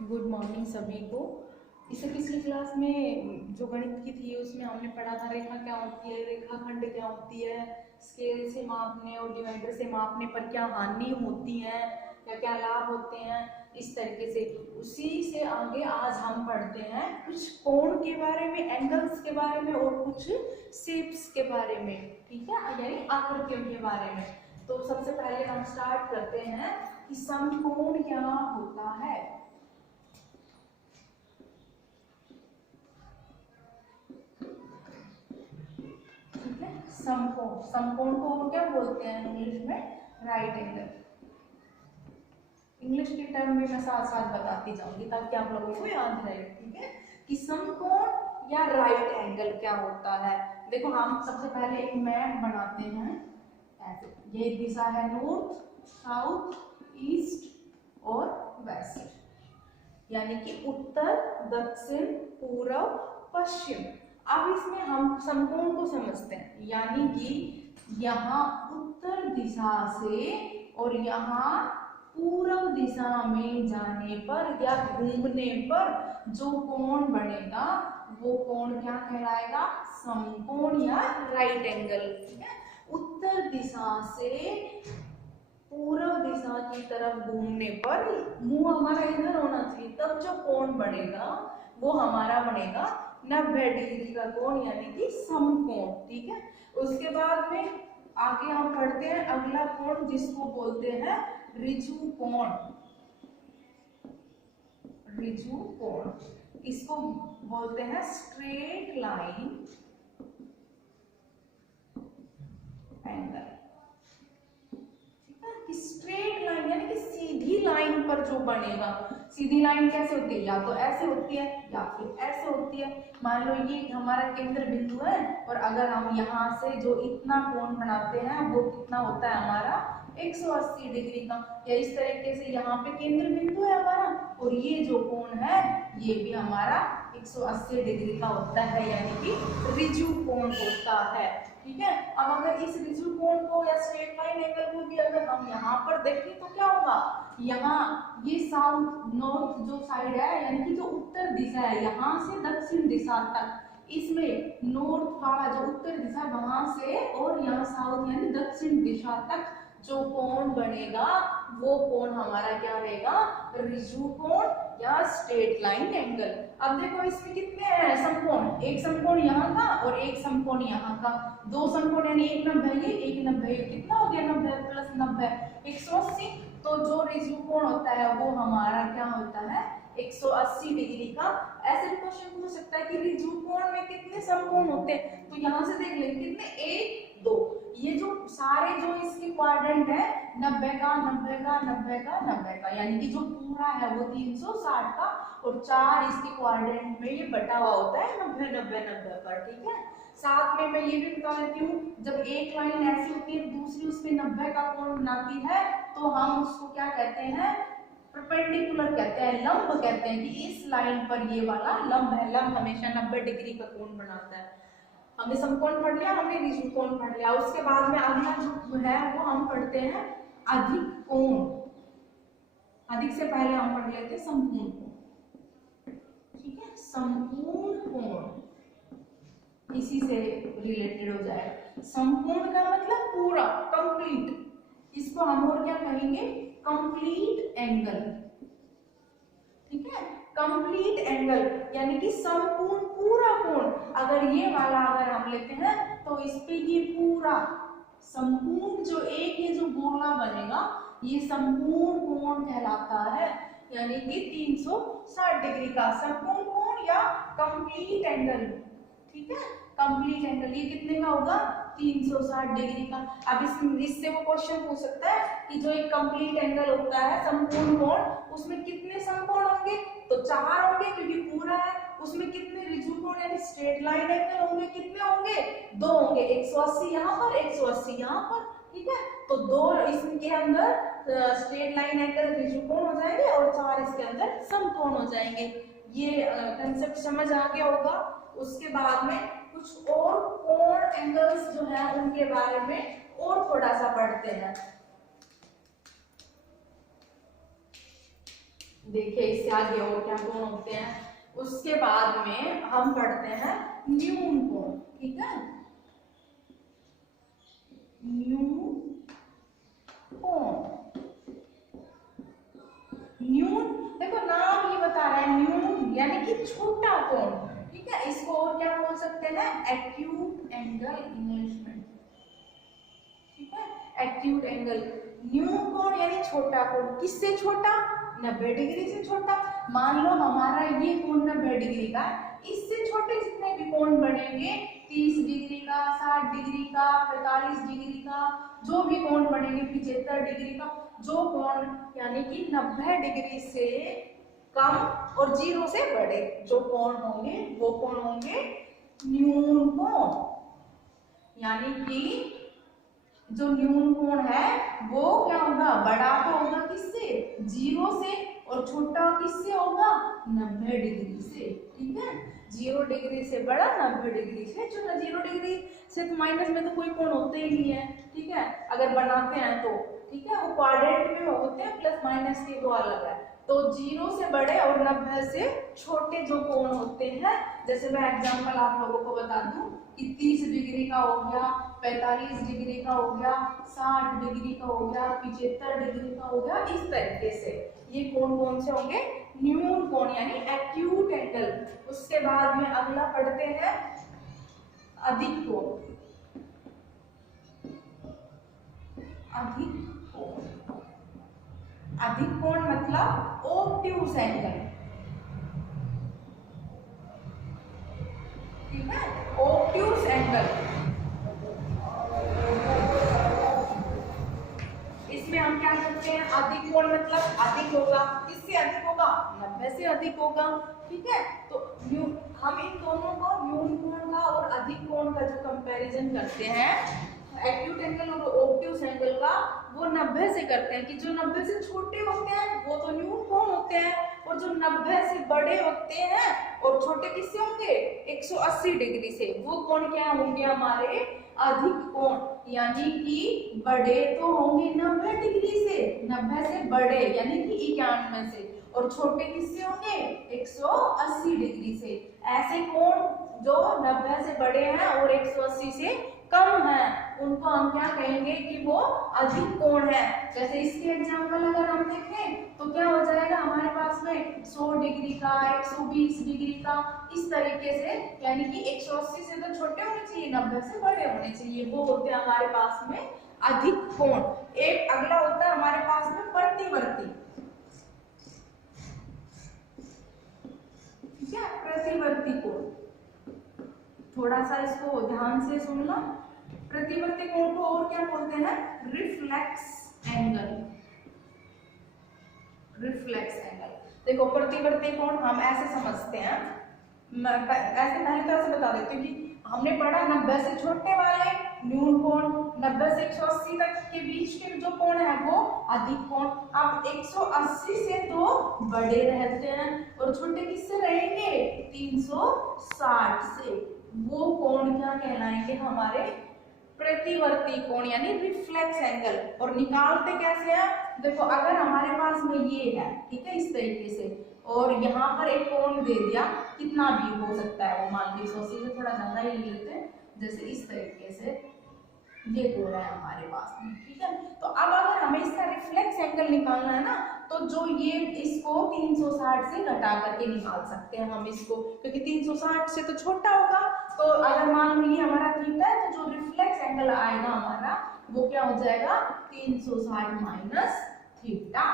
Good morning सभी को। इससे पिछली क्लास में जो गणित की थी उसमें हमने पढ़ा था रेखा क्या होती है, रेखाखंड क्या होती है, स्केल से मापने और डिवाइडर से मापने पर क्या हानि होती है या क्या लाभ होते हैं, इस तरीके से। उसी से आगे आज हम पढ़ते हैं कुछ कोण के बारे में, एंगल्स के बारे में और कुछ शेप्स के बारे में, ठीक है, यानी आकृतियों के बारे में। तो सबसे पहले हम स्टार्ट करते हैं कि समकोण क्या होता है। ठीक है, समकोण, समकोण को क्या बोलते हैं इंग्लिश में? Right angle. इंग्लिश के टर्म में मैं साथ साथ बताती जाऊंगी ताकि आप लोगों को याद रहे। ठीक है, कि समकोण या राइट एंगल क्या होता है। देखो हम सबसे पहले एक मैप बनाते हैं ऐसे। ये दिशा है नॉर्थ, साउथ, ईस्ट और वेस्ट, यानी कि उत्तर, दक्षिण, पूर्व, पश्चिम। अब इसमें हम समकोण को समझते हैं, यानी कि यहाँ उत्तर दिशा से और यहाँ पूर्व दिशा में जाने पर या घूमने पर जो कोण बनेगा वो कोण क्या कहलाएगा? समकोण या राइट एंगल। ठीक है, उत्तर दिशा से पूर्व दिशा की तरफ घूमने पर मुंह हमारा इधर होना चाहिए, तब जो कोण बनेगा वो हमारा बनेगा 90 डिग्री का कोण, यानी कि समकोण। ठीक है, उसके बाद में आगे हम पढ़ते हैं अगला कोण जिसको बोलते हैं ऋजु कोण। ऋजु कोण इसको बोलते हैं straight line angle. Straight line यानी कि सीधी लाइन पर जो बनेगा। सीधी लाइन कैसे होती है? या तो ऐसे होती है या फिर ऐसे होती है। मान लो ये हमारा केंद्र बिंदु है और अगर हम यहाँ से जो इतना कोण बनाते हैं वो कितना होता है हमारा? 180 डिग्री का। या इस तरीके से यहाँ पे केंद्र बिंदु है हमारा और ये जो कोण है ये भी हमारा 180 डिग्री का होता है, यानी कि ऋजु कोण होता है। ठीक है, अब अगर इस ऋजु कोण को या स्ट्रेट लाइन एंगल को भी अगर हम यहाँ पर देखें तो क्या होगा? यहाँ ये साउथ नॉर्थ जो साइड है, यानी कि जो उत्तर दिशा है, यहाँ से दक्षिण दिशा तक, इसमें नॉर्थ वाला जो उत्तर दिशा वहां से और यहाँ साउथ यानी दक्षिण दिशा तक जो कोण बनेगा वो कोण हमारा क्या रहेगा? ऋजु कोण या स्ट्रेट लाइन एंगल। अब देखो इसमें कितने हैं समकोण? एक समकोण यहाँ का और एक समकोण यहाँ का, दो समकोण यानी एक 90 ये एक 90, कितना हो गया? 90 प्लस 90 180। तो जो ऋजु कोण होता है वो हमारा क्या होता है? 180 डिग्री का। ऐसे भी क्वेश्चन पूछ सकता है कि ऋजु कोण में कितने समकोण होते हैं, तो यहाँ से देख लें कितने, 1 2। ये जो सारे जो इसके क्वाड्रेंट है 90 का 90 का 90 का 90 का, यानी कि जो पूरा है वो 360 का और 4 इसके क्वाड्रेंट में ये बटा हुआ होता है 90 90 90 पर। ठीक है, साथ में मैं ये भी बता देती हूँ, जब एक लाइन ऐसी होती है दूसरी उसमें 90 का कोण बनाती है तो हम उसको क्या कहते हैं? परपेंडिकुलर कहते हैं, लंब कहते हैं, कि इस लाइन पर ये वाला लंब है। लंब हमेशा 90 डिग्री का कोण बनाता है। हमने समकोण पढ़ लिया, हमने ऋजु कोण पढ़ लिया। उसके बाद में अगला जो है वो हम पढ़ते हैं अधिक कोण। अधिक से पहले हम पढ़ लेते हैं संपूर्ण कोण। ठीक है, संपूर्ण कोण इसी से रिलेटेड हो जाएगा। संपूर्ण का मतलब पूरा, कंप्लीट। इसको हम और क्या कहेंगे? Complete angle. ठीक है, कंप्लीट एंगल यानी कि संपूर्ण पूरा कोण। अगर ये वाला अगर हम लेते हैं तो इस पे ये पूरा संपूर्ण जो एक ये जो गोला बनेगा ये संपूर्ण कोण कहलाता है, यानी कि 360 डिग्री का संपूर्ण कोण या कंप्लीट एंगल। ठीक है, कंप्लीट एंगल ये कितने का होगा? 360 डिग्री का। अब इससे वो क्वेश्चन पूछ सकता है कि जो एक कंप्लीट एंगल होता है संपूर्ण कोण, उसमें कितने समकोण होंगे? तो 4 होंगे क्योंकि पूरा है। उसमें कितने ऋजु कोण यानी स्ट्रेट लाइन एंगल होंगे? कितने होंगे? 2 होंगे, 180 यहाँ पर 180 यहाँ पर। ठीक है, तो 2 इसके अंदर स्ट्रेट लाइन एंगल ऋजु कोण हो जाएंगे और 4 इसके अंदर समकोण हो जाएंगे। ये कंसेप्ट समझ आ गया होगा। उसके बाद में कुछ और कोण एंगल्स जो है उनके बारे में और थोड़ा सा पढ़ते हैं। देखिए इससे आगे और क्या कोण होते हैं। उसके बाद में हम पढ़ते हैं न्यून कोण, ठीक है, न्यून कोण। न्यून, देखो नाम ही बता रहा है न्यून यानी कि छोटा कोण, ठीक है। इसको और क्या बोल सकते हैं, एक्यूट एंगल इन्वेस्टमेंट, ठीक है, एक्यूट एंगल। न्यून कोण यानी छोटा कोण, किससे छोटा, 90 डिग्री से छोटा। मान लो हमारा ये कोण 90 डिग्री का, इससे छोटे जितने भी कोण बनेंगे 30 डिग्री का, 60 डिग्री का, 45 डिग्री का, जो भी कोण बनेंगे 75 डिग्री का, जो कोण यानी कि 90 डिग्री से कम और 0 से बड़े जो कोण होंगे वो कोण होंगे न्यून कोण। यानी कि जो न्यून कोण है वो क्या होगा, बड़ा तो होगा किससे, 0 से, और छोटा किससे होगा, 90 डिग्री से, ठीक है। 0 डिग्री से बड़ा, 90 डिग्री से छोटा। 0 डिग्री से तो माइनस में तो कोई कोण होते ही नहीं है, ठीक है, अगर बनाते हैं तो, ठीक है, वो क्वाड्रेंट में होते हैं, प्लस माइनस के वो अलग है। तो 0 से बड़े और 90 से छोटे जो कोण होते हैं, जैसे मैं एग्जांपल आप लोगों को बता दूं कि 30 डिग्री का हो गया, 45 डिग्री का हो गया, 60 डिग्री का हो गया, 75 डिग्री का हो गया, इस तरीके से ये कोण कौन से होंगे, न्यून कोण यानी एक्यूट एंगल। उसके बाद में अगला पढ़ते हैं अधिक कोण। अधिक कोण, अधिक कोण मतलब ऑब्ट्यूज एंगल, ठीक है, ऑब्ट्यूज एंगल। इसमें हम क्या करते हैं, अधिक कोण मतलब अधिक होगा, किससे अधिक होगा, 90 से अधिक होगा, ठीक है। तो हम इन दोनों को न्यून कोण का और अधिक कोण का जो कंपैरिजन करते हैं, एक्यूट एंगल और ऑब्ट्यूज एंगल का, वो 90 से करते हैं कि जो 90 से छोटे होते हैं वो तो न्यून कोण होते हैं, और जो 90 से बड़े होते हैं और छोटे किससे होंगे, 180 डिग्री से, वो कोण क्या होंगे हमारे अधिक कोण। यानी कि बड़े तो होंगे 90 डिग्री से, 90 से बड़े यानी कि 91 से, और छोटे किससे होंगे 180 डिग्री से। ऐसे कोण जो 90 से बड़े हैं और 180 से कम है उनको हम क्या कहेंगे कि वो अधिक कोण है। जैसे इसके एग्जांपल अगर हम देखें तो क्या हो जाएगा हमारे पास में 100 डिग्री का, 120 डिग्री का, इस तरीके से, यानी कि 180 से तो छोटे होने चाहिए, 90 से बड़े होने चाहिए, वो होते हैं हमारे पास में अधिक कोण। एक अगला होता है हमारे पास में प्रतिवर्ती, ठीक है, प्रतिवर्ती कोण। थोड़ा सा इसको ध्यान से सुनना। प्रतिवर्ती कोण को और क्या बोलते हैं, रिफ्लेक्स एंगल, रिफ्लेक्स एंगल। देखो प्रतिवर्ती कोण हम ऐसे समझते हैं, ऐसे पहले तो ऐसे बता देती हूँ कि हमने पढ़ा 90 से छोटे वाले न्यून कोण, 90 से 180 तक के बीच के जो कोण है वो अधिक कोण। अब 180 से तो बड़े रहते हैं और छोटे किससे रहेंगे, 360 से, वो कोण क्या कहलाएंगे हमारे प्रतिवर्ती कोण यानी रिफ्लेक्स एंगल। और निकालते कैसे हैं, देखो अगर हमारे पास में ये है, ठीक है, इस तरीके से, और यहाँ पर एक कोण दे दिया, कितना भी हो सकता है वो, मान लीजिए 180 से थोड़ा ज्यादा ही लेते हैं, जैसे इस तरीके से ये कोण है हमारे पास में, ठीक है। तो अब अगर हमें इसका रिफ्लेक्स एंगल निकालना है ना, तो जो ये इसको 360 से घटा करके निकाल सकते हैं हम इसको, क्योंकि 360 से तो छोटा होगा। तो अगर मान लो ये हमारा थीटा है, तो जो रिफ्लेक्स एंगल आएगा हमारा वो क्या हो जाएगा, 360 माइनस थीटा,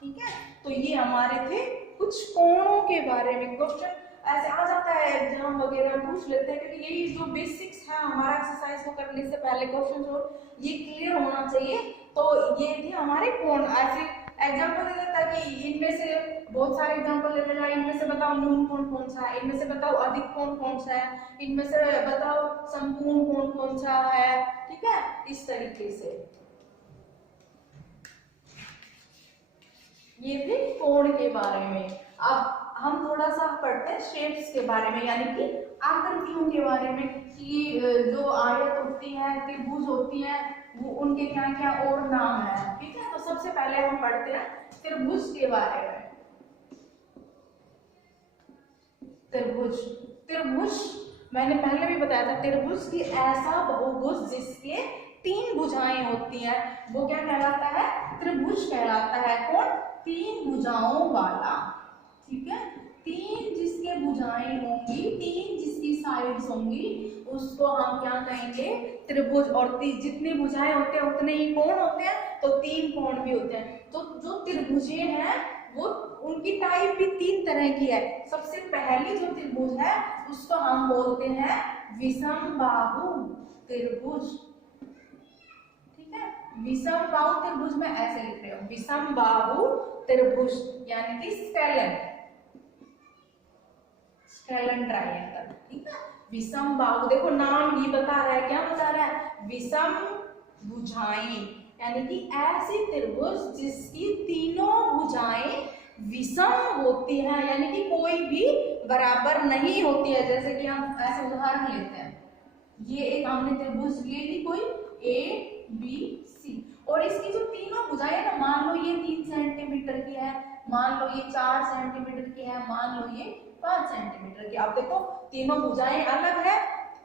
ठीक है। तो ये हमारे थे कुछ कोणों के बारे में क्वेश्चन, ऐसे आ जाता है एग्जाम वगैरह पूछ लेते हैं, क्योंकि यही जो बेसिक्स है हमारा एक्सरसाइज को करने से पहले क्वेश्चन और ये क्लियर होना चाहिए। तो ये थे हमारे कोण। ऐसे एग्जांपल दे देता है कि इनमें से बहुत सारे एग्जांपल दे देगा, इनमें से बताओ न्यून कोण कौन सा है, इनमें से बताओ अधिक कोण कौन सा है, इनमें से बताओ संपूर्ण कोण कौन सा है, ठीक है, इस तरीके से। ये थे कोण के बारे में। अब हम थोड़ा सा पढ़ते हैं शेप्स के बारे में, यानी कि आकृतियों के बारे में, कि जो आयत होती है, त्रिभुज होती है, वो उनके क्या क्या और नाम है, ठीक है। तो सबसे पहले हम पढ़ते हैं त्रिभुज के बारे में। त्रिभुज। त्रिभुज मैंने पहले भी बताया था, त्रिभुज की ऐसा बहुभुज जिसके 3 भुजाएं होती हैं वो क्या कहलाता है? त्रिभुज कहलाता है। कौन? 3 भुजाओं वाला, ठीक है। 3 जिसके भुजाएं होंगी, 3 जिसकी साइड्स होंगी, उसको हम क्या कहेंगे? त्रिभुज। और जितनी भुजाएं होते हैं उतने ही कोण होते हैं, तो 3 कोण भी होते हैं। तो जो त्रिभुजें हैं वो उनकी टाइप भी 3 तरह की है। सबसे पहली जो त्रिभुज है उसको हम बोलते हैं विषमबाहु त्रिभुज, ठीक है। विषमबाहु त्रिभुज में ऐसे लिख रहे हो, विषमबाहु त्रिभुज यानी कि स्केलन ट्रायंगल, ठीक है। विषमबाहु, देखो नाम ही बता रहा है, क्या बता रहा है? विषम भुजाएं, यानी कि ऐसी त्रिभुज जिसकी तीनों भुजाएं विषम होती है, यानी कि कोई भी बराबर नहीं होती है। जैसे कि हम ऐसे उदाहरण लेते हैं, ये एक हमने त्रिभुज ले ली कोई ए बी सी, और इसकी जो तीनों भुजाएं ना, मान लो ये 3 सेंटीमीटर की है, मान लो ये 4 सेंटीमीटर की है, मान लो ये 5 सेंटीमीटर की। आप देखो तीनों भुजाएं अलग है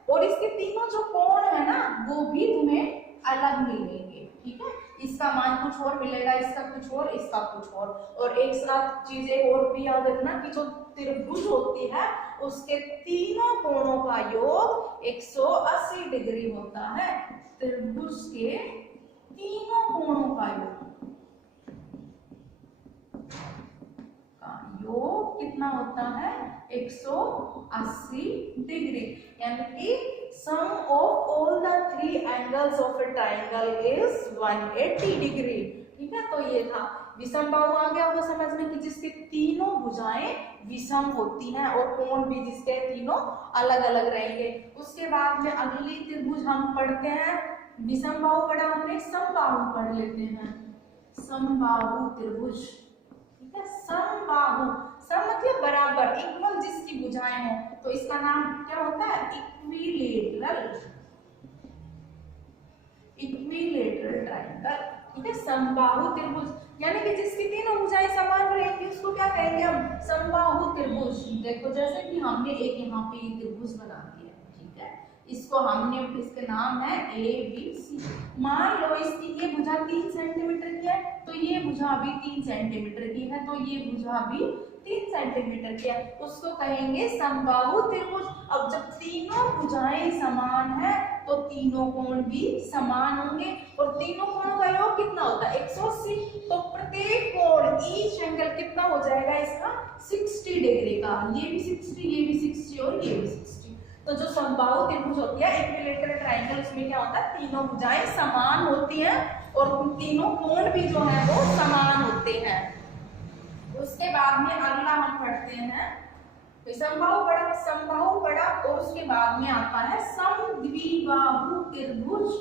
और इसके तीनों जो कोण है ना वो भी तुम्हें अलग मिलेंगे, ठीक है। इसका मान कुछ और मिलेगा, इसका कुछ और, इसका कुछ और एक साथ चीजें और भी याद रखना कि जो त्रिभुज होती है उसके तीनों कोणों का योग 180 डिग्री होता है। त्रिभुज के तीनों कोणों का योग कितना होता है? 180 डिग्री, यानी कि sum of all the 3 angles of a triangle is 180 degree, ठीक है। तो ये था विषमबाहु। आ गया वो समझ में कि जिसके तीनों भुजाएं विषम होती हैं और कोण भी जिसके तीनों अलग अलग रहेंगे। उसके बाद में अगली त्रिभुज हम पढ़ते हैं, विषमबाहु पढ़ा हमने, समबाहु पढ़ लेते हैं। समबाहु त्रिभुज, ठीक है। समबाहु, सम मतलब बराबर, इक्वल जिसकी भुजाएं हो, तो इसका नाम क्या होता है? इक्विलेटरल ट्रायंगल, ठीक है। समबाहु त्रिभुज यानी कि जिसकी तीनों भुजाएं समान रहेंगी उसको क्या कहेंगे हम? समबाहु त्रिभुज। देखो जैसे कि हमने एक यहाँ पे त्रिभुज बना दिया, ठीक है, इसको हमने, इसके नाम है ए बी सी। मान लो इसकी ये भुजा 3 सेंटीमीटर की है, तो ये भुजा भी 3 सेंटीमीटर की है, तो ये भुजा भी 3 सेंटीमीटर की है, उसको कहेंगे समबाहु त्रिभुज। अब जब तीनों भुजाएं समान है तो तीनों कोण भी समान होंगे, और तीनों कोणों का योग कितना होता है? 180। तो प्रत्येक कोण, ईच एंगल कितना हो जाएगा इसका? 60 डिग्री का। ये भी 60, ये भी 60 और ये भी 60। तो जो समबाहु त्रिभुज होती है, इक्विलेटरल ट्रायंगल, उसमें क्या होता है? तीनों भुजाएं समान होती हैं और तीनों कोण भी जो है वो समान होते हैं। उसके बाद में अगला हम पढ़ते हैं, समबाहु पढ़ा, समबाहु पढ़ा, और उसके बाद में आता है समद्विबाहु त्रिभुज।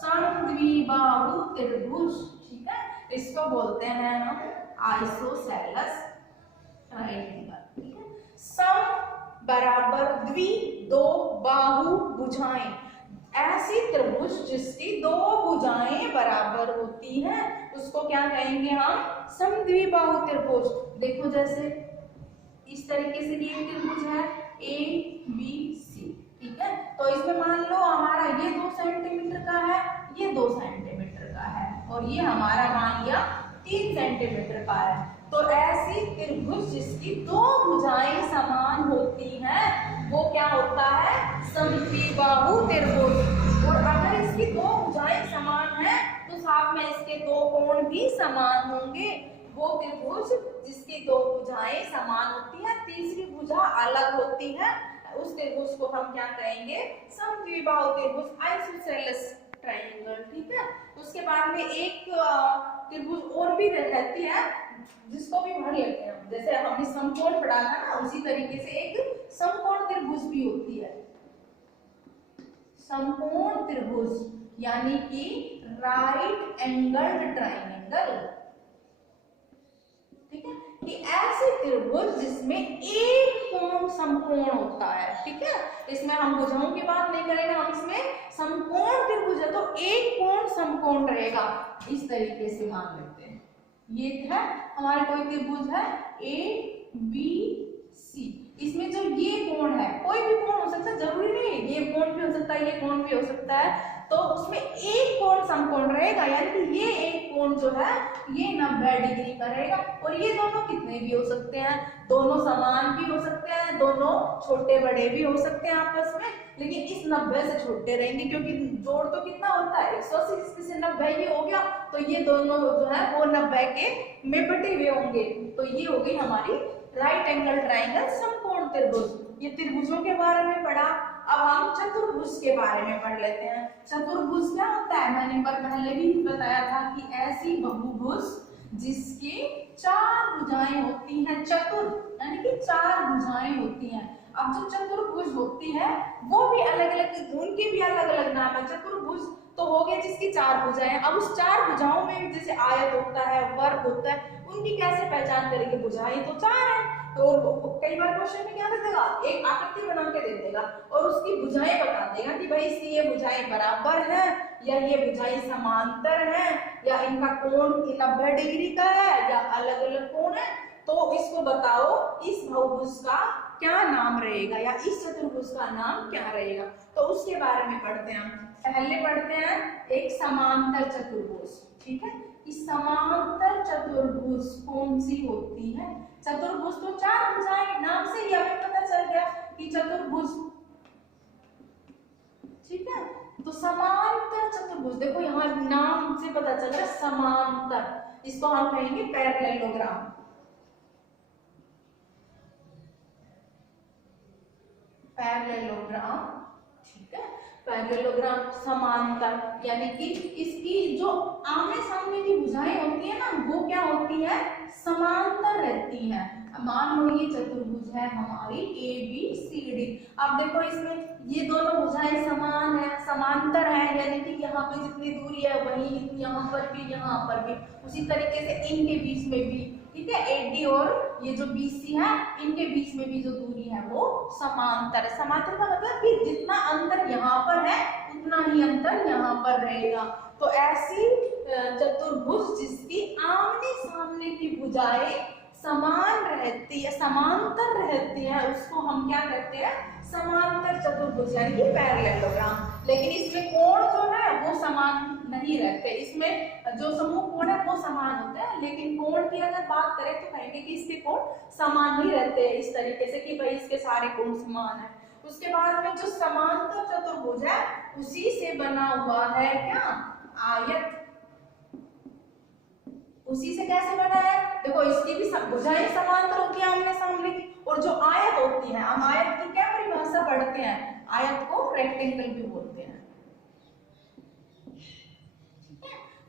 समद्विबाहु त्रिभुज, ठीक है, इसको बोलते हैं हम आइसोसेलेस ट्रायंगल, ठीक है। सम बराबर द्वि, 2 बाहु भुजाएं, ऐसी त्रिभुज जिसकी 2 भुजाएं बराबर होती हैं उसको क्या कहेंगे हम? समद्विबाहु त्रिभुज। देखो जैसे इस तरीके से ये त्रिभुज है ए बी सी, ठीक है। तो इसमें मान लो हमारा ये 2 सेंटीमीटर का है, ये 2 सेंटीमीटर का है, और ये हमारा मान लिया 3 सेंटीमीटर का है। तो ऐसी त्रिभुज जिसकी 2 भुजाएं समान होती हैं वो क्या होता है? समद्विबाहु त्रिभुज। और अगर इसकी 2 भुजाएं समान हैं तो साथ में इसके 2 कोण भी समान होंगे। वो त्रिभुज जिसकी 2 भुजाएं समान होती हैं, तीसरी भुजा अलग होती है, उस त्रिभुज को हम क्या कहेंगे? समद्विबाहु त्रिभुज, आइसोसेलेस ट्रायंगल, ठीक है। उसके बाद में एक त्रिभुज और भी रहती है जिसको भी पढ़ लेते हैं, जैसे हमने समकोण पढ़ा था ना, उसी तरीके से एक समकोण त्रिभुज भी होती है। समकोण त्रिभुज यानी कि राइट एंगल्ड ट्रायंगल, ठीक है, कि ऐसे त्रिभुज जिसमें एक कोण समकोण होता है, ठीक है। इसमें हम भुजाओं की बात नहीं करेंगे, हम इसमें समकोण त्रिभुज है तो एक कोण समकोण रहेगा, इस तरीके से मान लेते हैं। ये है हमारे कोई त्रिभुज है ए बी सी। इसमें जो ये कोण है, कोई भी कोण हो सकता है, जरूरी नहीं है ये कोण भी हो सकता है, ये कोण भी हो सकता है, तो उसमें एक कोण समकोण रहेगा, यानी कि ये एक कोण जो है ये 90 डिग्री का रहेगा। और ये दोनों कितने भी हो सकते हैं, दोनों समान भी हो सकते हैं, दोनों छोटे बड़े भी हो सकते हैं आपस में, लेकिन इस 90 से छोटे रहेंगे, क्योंकि जोड़ तो कितना होता है 180 से 90 ये हो गया, तो ये दोनों जो है वो 90 के में बटे हुए होंगे। तो ये हो गई हमारी राइट एंगल ट्राइंगल समकोण त्रिभुज। ये त्रिभुजों के बारे में पढ़ा। अब हम चतुर्भुज के बारे में पढ़ लेते हैं। चतुर्भुज क्या होता है, मैंने पहले भी बताया था कि ऐसी बहुभुज जिसकी 4 भुजाएं होती हैं, चतुर यानी कि 4 भुजाएं होती हैं। अब जो चतुर्भुज होती है वो भी अलग अलग, उनके भी अलग अलग नाम है। चतुर्भुज तो हो गया जिसकी 4 भुजाएं। अब उस 4 भुजाओं में भी जैसे आयत होता है, वर्ग होता है, उनकी कैसे पहचान करेंगे, भुजाएं तो 4 है। तो कई बार क्वेश्चन में क्या दे देगा, एक आकृति बना के दे देगा और उसकी भुजाएं बता देगा कि भाई इसकी ये भुजाएं बराबर है या ये भुजाएं समांतर है या इनका कोण 90 डिग्री का है या अलग अलग कोण है। तो इसको बताओ इस बहुभुज का क्या नाम रहेगा या इस चतुर्भुज का नाम क्या रहेगा। तो उसके बारे में पढ़ते हैं हम। पहले पढ़ते हैं एक समांतर चतुर्भुज। ठीक है, कि समांतर चतुर्भुज कौन सी होती है। चतुर्भुज तो 4 भुजाएं, नाम से ही हमें पता चल गया कि चतुर्भुज। ठीक है, तो समांतर चतुर्भुज, देखो यहाँ नाम से पता चल रहा है समांतर, इसको हम कहेंगे पैरेललोग्राम। पैरेललोग्राम, ठीक है, पैरेललोग्राम समांतर, यानी कि इसकी जो आमने सामने की भुजाएं होती है ना वो क्या होती है, समांतर रहती है। मान लो ये चतुर्भुज है हमारी ए बी सी डी। अब देखो इसमें ये दोनों भुजाएं समान है, समांतर है, यानी कि यहाँ पे जितनी दूरी है वही यहाँ पर भी उसी तरीके से इनके बीच में भी। ठीक है, एडी और ये जो बीसी है इनके बीच में भी जो दूरी है वो समांतर है। समांतर का मतलब कि जितना अंतर यहाँ पर है उतना ही अंतर यहाँ पर रहेगा। तो ऐसी चतुर्भुज जिसकी आमने सामने की भुजाएं समान रहती है, समांतर रहती है, उसको हम क्या कहते हैं, समांतर चतुर्भुज यानी कि पैरेललोग्राम। लेकिन इसमें कोण जो है वो समान नहीं रहते, इसमें जो समूह कोण है वो समान होते हैं, लेकिन कोण की अगर बात करें तो कहेंगे कि इसके कोण समान नहीं रहते इस तरीके से कि भाई इसके सारे कोण समान है। उसके बाद में जो समांतर चतुर्भुज है उसी से बना हुआ है क्या, आयत। उसी से कैसे बना है, देखो इसकी भी भुजाएं समांतर होती है आमने सामने की, और जो आयत होती है, हम आयत की क्या परिभाषा पढ़ते हैं, आयत को रेक्टेंगल भी बोलते हैं।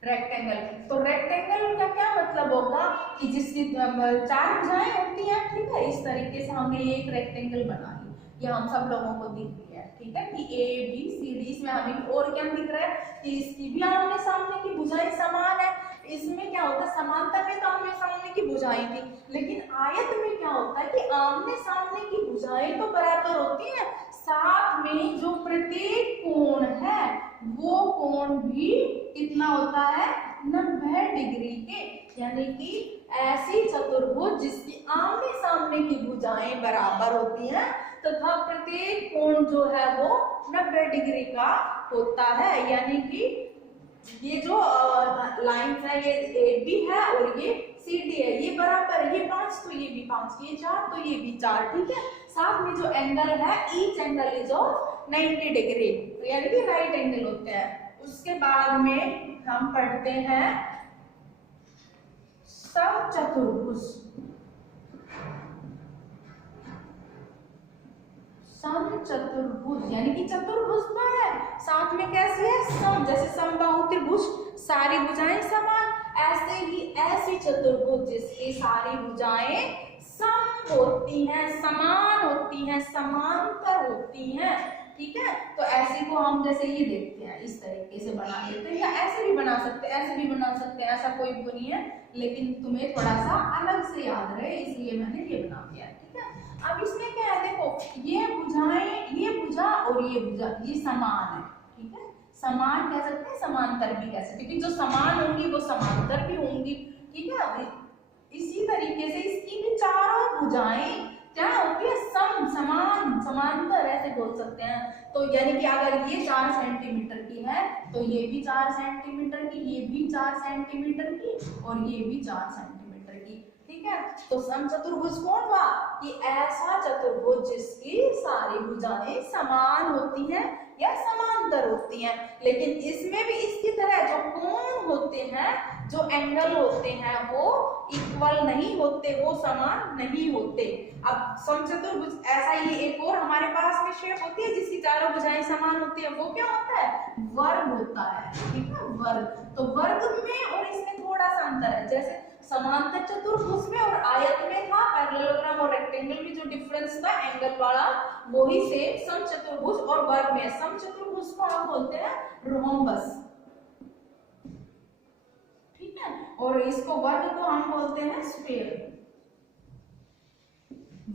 रेक्टेंगल, तो रेक्टेंगल का क्या मतलब होगा कि जिसकी 4 भुजाएं होती हैं। ठीक है, इस तरीके से हमने ये एक रेक्टेंगल बना ली, ये हम सब लोगों को दिख रही है। ठीक है, कि ए बी सी डी, इसमें हमें और क्या दिख रहा है कि इसकी भी आमने सामने की भुजाएं समान है। इसमें क्या होता है, समांतर में तो आमने सामने की भुजाएं थी, लेकिन आयत में क्या होता है कि आमने सामने की भुजाएं तो बराबर होती हैं, साथ में जो प्रत्येक कोण है वो कोण भी कितना होता है, 90 डिग्री के। यानी कि ऐसी चतुर्भुज जिसकी आमने सामने की भुजाएं बराबर होती हैं तथा प्रत्येक कोण जो है वो 90 डिग्री का होता है। यानी कि ये जो लाइंस है ये ए बी है और ये सी डी है, ये बराबर है, ये 5 तो ये भी 5, ये 4 तो ये भी 4। ठीक है, साथ में जो एंगल है each angle is of 90 degree, यानी कि राइट एंगल होते हैं। उसके बाद में हम पढ़ते हैं समचतुर्भुज। समचतुर्भुज यानी कि चतुर्भुज तो है, साथ में कैसी है, सम, जैसे समबाहु त्रिभुज सारी भुजाएं समान, ऐसे ही ऐसी चतुर्भुज जिसकी सारी भुजाएं सम होती हैं, समान होती हैं, समांतर होती हैं। ठीक है, तो ऐसी को हम जैसे ये देखते हैं इस तरीके से बना लेते हैं, या ऐसे भी बना सकते हैं, ऐसे भी बना सकते हैं, ऐसा कोई वो नहीं है, लेकिन तुम्हें थोड़ा सा अलग से याद रहे इसलिए मैंने ये बना दिया। ठीक है, अब इसमें क्या है, देखो ये भुजाएं, ये भुजा और ये भुजा ये समान है। ठीक है, समान कह सकते हैं, समांतर भी कह सकते हैं, क्योंकि जो समान होंगी वो समांतर भी होंगी। ठीक है, इसी तरीके से इसकी भी चारों भुजाएं क्या होती है, समान समांतर ऐसे बोल सकते हैं। तो यानी कि अगर ये 4 सेंटीमीटर की है तो ये भी 4 सेंटीमीटर की, ये भी 4 सेंटीमीटर की और ये भी 4 सेंटीमीटर की, ठीक है। तो समचतुर्भुज कौन हुआ, कि ऐसा चतुर्भुज जिसकी सारी भुजाएं समान होती हैं या समांतर होती हैं। लेकिन इसमें भी इसकी तरह जो कोण होते हैं, जो एंगल होते हैं वो इक्वल नहीं होते, वो समान नहीं होते। अब समचतुर्भुज ऐसा ही एक और हमारे पास में शेप होती है जिसकी चारों भुजाएं समान होती है, वो क्या होता है, वर्ग होता है, ठीक है, वर्ग। तो वर्ग में और इसमें थोड़ा सा अंतर है, जैसे समांतर चतुर्भुज में और आयत में था, पैरेललोग्राम और रेक्टेंगल में जो डिफरेंस था एंगल वाला, वही से समचतुर्भुज और वर्ग में। समचतुर्भुज को हम बोलते हैं रोम्बस, ठीक है, और इसको वर्ग को हम बोलते हैं स्फीयर,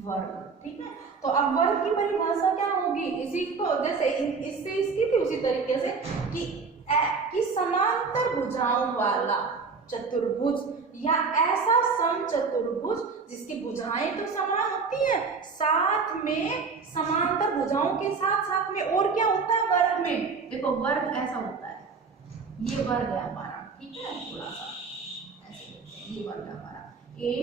वर्ग, ठीक है। तो अब वर्ग की परिभाषा क्या होगी, इसी को जैसे इससे इसकी थी उसी तरीके से कि समांतर भुजाओं वाला चतुर्भुज या ऐसा समचतुर्भुज जिसकी भुजाएं तो समान होती है, साथ में समांतर भुजाओं के साथ साथ में और क्या होता है वर्ग में, देखो वर्ग ऐसा होता है, ये वर्ग है हमारा, ठीक है, थोड़ा सा ऐसे ये वर्ग है हमारा A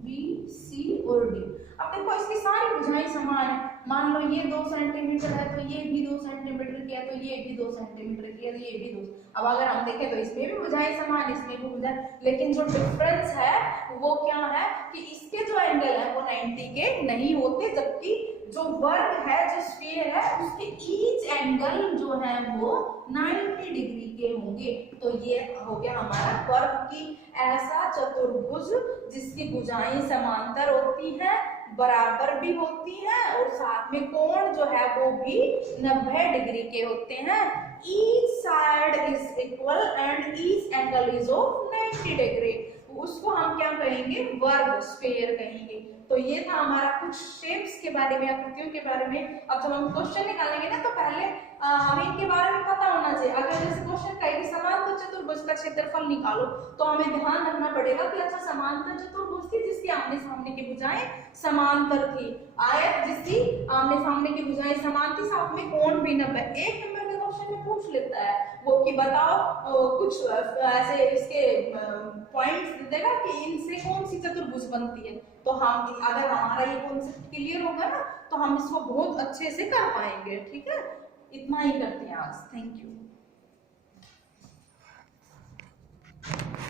B C और D। अब देखो इसकी सारी भुजाएं समान है, मान लो ये 2 सेंटीमीटर है तो ये भी 2 सेंटीमीटर की है, तो ये भी 2 सेंटीमीटर की है, तो ये भी 2। अब अगर हम देखें तो इसमें भी भुजाएं समान, इसमें भी भुजाएं, लेकिन जो डिफरेंस है वो क्या है कि इसके जो एंगल है वो 90 के नहीं होते, जबकि जो वर्ग है, जो स्फीयर है, उसके ईच एंगल जो है वो 90 डिग्री के होंगे। तो ये हो गया हमारा वर्ग की ऐसा चतुर्भुज जिसकी भुजाएं समांतर होती हैं, बराबर भी होती हैं और साथ में कोण जो है वो भी 90 डिग्री के होते हैं। Each side is equal and each angle is of 90 degree, उसको हम क्या कहेंगे, वर्ग, स्फीयर कहेंगे। तो ये था हमारा कुछ शेप्स के बारे में, आकृतियों के बारे में। अब जब हम क्वेश्चन निकालेंगे ना तो पहले हमें इनके बारे में पता होना चाहिए। अगर जैसे क्वेश्चन कहे कि समांतर चतुर्भुज का क्षेत्रफल निकालो, तो हमें ध्यान रखना पड़ेगा कि अच्छा समांतर चतुर्भुज थी जिसकी आमने सामने की भुजाएं समांतर थी, आयत जिसकी आमने सामने की भुजाएं समान थी, साथ में कोण भी 90। 1 नंबर के क्वेश्चन में पूछ लेता है वो कि बताओ कुछ ऐसे इसके पॉइंट्स देगा कि इनसे कौन सी चतुर्भुज बनती है। तो हम अगर हमारा ये कॉन्सेप्ट क्लियर होगा ना तो हम इसको बहुत अच्छे से कर पाएंगे, ठीक है। इतना ही करते हैं आज, थैंक यू।